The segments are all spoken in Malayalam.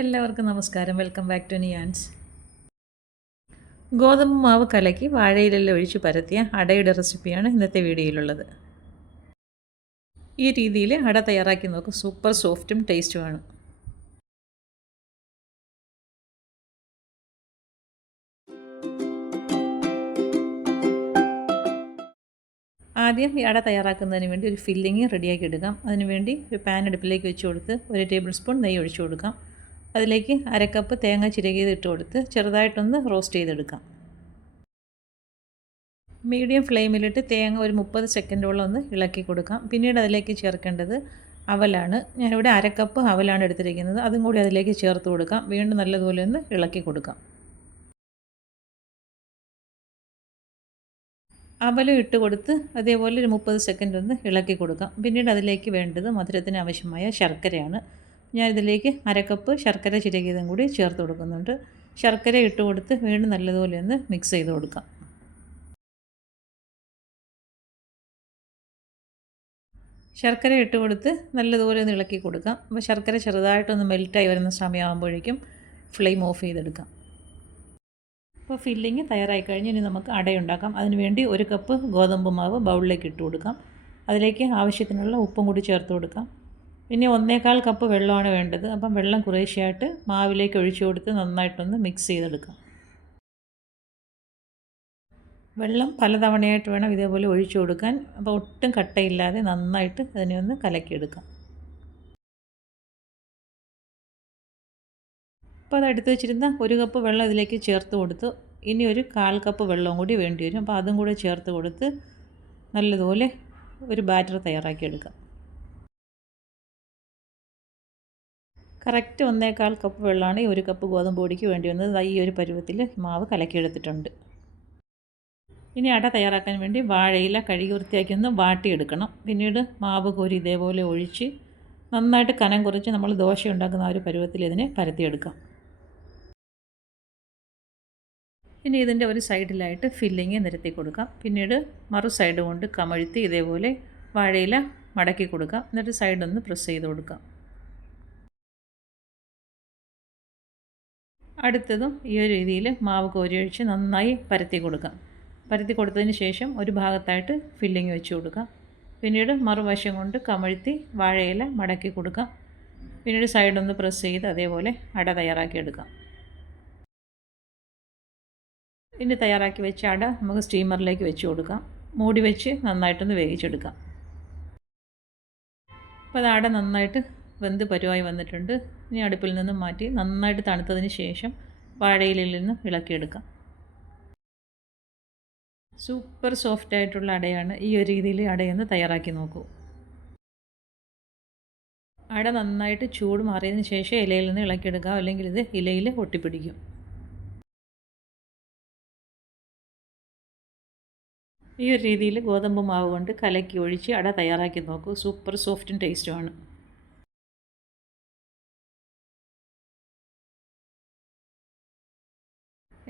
എല്ലാവർക്കും നമസ്കാരം. Welcome back to Niyans. ഗോതമ്പ് മാവ് കലക്കി വാഴയിലെല്ലാം ഒഴിച്ച് പരത്തിയ അടയുടെ റെസിപ്പിയാണ് ഇന്നത്തെ വീഡിയോയിലുള്ളത്. ഈ രീതിയിൽ അട തയ്യാറാക്കി നോക്കും. സൂപ്പർ സോഫ്റ്റും ടേസ്റ്റുമാണ്. ആദ്യം ഈ അട തയ്യാറാക്കുന്നതിന് വേണ്ടി ഒരു ഫില്ലിങ് റെഡിയാക്കി എടുക്കാം. അതിനുവേണ്ടി ഒരു പാൻ അടുപ്പിലേക്ക് വെച്ച് കൊടുത്ത് 1 ടേബിൾ സ്പൂൺ നെയ്യ് ഒഴിച്ചു കൊടുക്കാം. അതിലേക്ക് 1/2 കപ്പ് തേങ്ങ ചിരകിയത് ഇട്ട് കൊടുത്ത് ചെറുതായിട്ടൊന്ന് റോസ്റ്റ് ചെയ്തെടുക്കാം. മീഡിയം ഫ്ലെയിമിലിട്ട് തേങ്ങ ഒരു 30 സെക്കൻഡോളം ഒന്ന് ഇളക്കി കൊടുക്കാം. പിന്നീട് അതിലേക്ക് ചേർക്കേണ്ടത് അവലാണ്. ഞാനിവിടെ 1/2 കപ്പ് അവലാണ് എടുത്തിരിക്കുന്നത്. അതും കൂടി അതിലേക്ക് ചേർത്ത് കൊടുക്കാം. വീണ്ടും നല്ലതുപോലെ ഒന്ന് ഇളക്കി കൊടുക്കാം. അവലും ഇട്ട് കൊടുത്ത് അതേപോലെ ഒരു 30 സെക്കൻഡ് ഒന്ന് ഇളക്കി കൊടുക്കാം. പിന്നീട് അതിലേക്ക് വേണ്ടത് മധുരത്തിന് ആവശ്യമായ ശർക്കരയാണ്. ഞാനിതിലേക്ക് 1/2 കപ്പ് ശർക്കര ചിരകിയതും കൂടി ചേർത്ത് കൊടുക്കുന്നുണ്ട്. ശർക്കര ഇട്ട് കൊടുത്ത് വീണ്ടും നല്ലതുപോലെ ഒന്ന് മിക്സ് ചെയ്ത് കൊടുക്കാം. ശർക്കര ഇട്ട് കൊടുത്ത് നല്ലതുപോലെ ഒന്ന് ഇളക്കി കൊടുക്കാം. അപ്പോൾ ശർക്കര ചെറുതായിട്ടൊന്ന് മെൽറ്റായി വരുന്ന സമയമാകുമ്പോഴേക്കും ഫ്ലെയിം ഓഫ് ചെയ്തെടുക്കാം. അപ്പോൾ ഫില്ലിങ് തയ്യാറായി കഴിഞ്ഞ് ഇനി നമുക്ക് അടയുണ്ടാക്കാം. അതിനുവേണ്ടി 1 കപ്പ് ഗോതമ്പ് മാവ് ബൗളിലേക്ക് ഇട്ട് കൊടുക്കാം. അതിലേക്ക് ആവശ്യത്തിനുള്ള ഉപ്പും കൂടി ചേർത്ത് കൊടുക്കാം. ഇനി 1/4 കപ്പ് വെള്ളമാണ് വേണ്ടത്. അപ്പം വെള്ളം കുറേശ്ശെയായിട്ട് മാവിലേക്ക് ഒഴിച്ചു കൊടുത്ത് നന്നായിട്ടൊന്ന് മിക്സ് ചെയ്തെടുക്കാം. വെള്ളം പലതവണയായിട്ട് വേണം ഇതേപോലെ ഒഴിച്ചു കൊടുക്കാൻ. അപ്പോൾ ഒട്ടും കട്ടയില്ലാതെ നന്നായിട്ട് അതിനെ ഒന്ന് കലക്കിയെടുക്കാം. അപ്പോൾ അത് എടുത്ത് വെച്ചിരുന്ന 1 കപ്പ് വെള്ളം ഇതിലേക്ക് ചേർത്ത് കൊടുത്തു. ഇനി ഒരു 1/4 കപ്പ് വെള്ളവും കൂടി വേണ്ടി വരും. അപ്പോൾ അതും കൂടെ ചേർത്ത് കൊടുത്ത് നല്ലതുപോലെ ഒരു ബാറ്റർ തയ്യാറാക്കിയെടുക്കാം. കറക്റ്റ് 1/4 കപ്പ് വെള്ളമാണ് ഈ 1 കപ്പ് ഗോതമ്പ് പൊടിക്ക് വേണ്ടി വന്നത്. ഈ ഒരു പരുവത്തിൽ മാവ് കലക്കിയെടുത്തിട്ടുണ്ട്. ഇനി അട തയ്യാറാക്കാൻ വേണ്ടി വാഴയില കഴുകി വൃത്തിയാക്കി ഒന്ന് വാട്ടിയെടുക്കണം. പിന്നീട് മാവ് കോരി ഇതേപോലെ ഒഴിച്ച് നന്നായിട്ട് കനം കുറച്ച് നമ്മൾ ദോശ ഉണ്ടാക്കുന്ന ആ ഒരു പരുവത്തിൽ ഇതിനെ പരത്തിയെടുക്കാം. ഇനി ഇതിൻ്റെ ഒരു സൈഡിലായിട്ട് ഫില്ലിങ് നിരത്തി കൊടുക്കാം. പിന്നീട് മറു സൈഡ് കൊണ്ട് കമഴ്ത്തി ഇതേപോലെ വാഴയില മടക്കി കൊടുക്കാം. എന്നിട്ട് സൈഡൊന്ന് പ്രസ് ചെയ്ത് കൊടുക്കാം. അടുത്തതും ഈ ഒരു രീതിയിൽ മാവ് കോരി ഒഴിച്ച് നന്നായി പരത്തി കൊടുക്കാം. പരത്തി കൊടുത്തതിന് ശേഷം ഒരു ഭാഗത്തായിട്ട് ഫില്ലിങ് വെച്ച് കൊടുക്കാം. പിന്നീട് മറുവശം കൊണ്ട് കമഴ്ത്തി വാഴയില മടക്കി കൊടുക്കാം. പിന്നീട് സൈഡൊന്ന് പ്രസ് ചെയ്ത് അതേപോലെ അട തയ്യാറാക്കിയെടുക്കാം. ഇനി തയ്യാറാക്കി വെച്ച അട നമുക്ക് സ്റ്റീമറിലേക്ക് വെച്ച് കൊടുക്കാം. മൂടി വെച്ച് നന്നായിട്ടൊന്ന് വേവിച്ചെടുക്കാം. അപ്പോൾ അത് അട നന്നായിട്ട് വെന്ത് പരുവായി വന്നിട്ടുണ്ട്. ഇനി അടുപ്പിൽ നിന്നും മാറ്റി നന്നായിട്ട് തണുത്തതിന് ശേഷം വാഴയിലയിൽ നിന്ന് ഇളക്കിയെടുക്കാം. സൂപ്പർ സോഫ്റ്റ് ആയിട്ടുള്ള അടയാണ്. ഈ ഒരു രീതിയിൽ അടയൊന്ന് തയ്യാറാക്കി നോക്കൂ. അട നന്നായിട്ട് ചൂട് മാറിയതിന് ശേഷം ഇലയിൽ നിന്ന് ഇളക്കിയെടുക്കുക, അല്ലെങ്കിൽ ഇത് ഇലയിൽ ഒട്ടിപ്പിടിക്കും. ഈ ഒരു രീതിയിൽ ഗോതമ്പ് മാവ് കൊണ്ട് കലക്കി ഒഴിച്ച് അട തയ്യാറാക്കി നോക്കൂ. സൂപ്പർ സോഫ്റ്റും ടേസ്റ്റുമാണ്.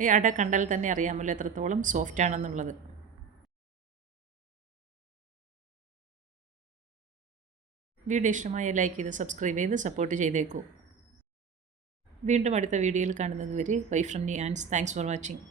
ഈ അട കണ്ടാൽ തന്നെ അറിയാമല്ലോ എത്രത്തോളം സോഫ്റ്റ് ആണെന്നുള്ളത്. വീഡിയോ ഇഷ്ടമായ ലൈക്ക് ചെയ്ത് സബ്സ്ക്രൈബ് ചെയ്ത് സപ്പോർട്ട് ചെയ്തേക്കൂ. വീണ്ടും അടുത്ത വീഡിയോയിൽ കാണുന്നത് വരെ bye from Niyans. Thanks for watching.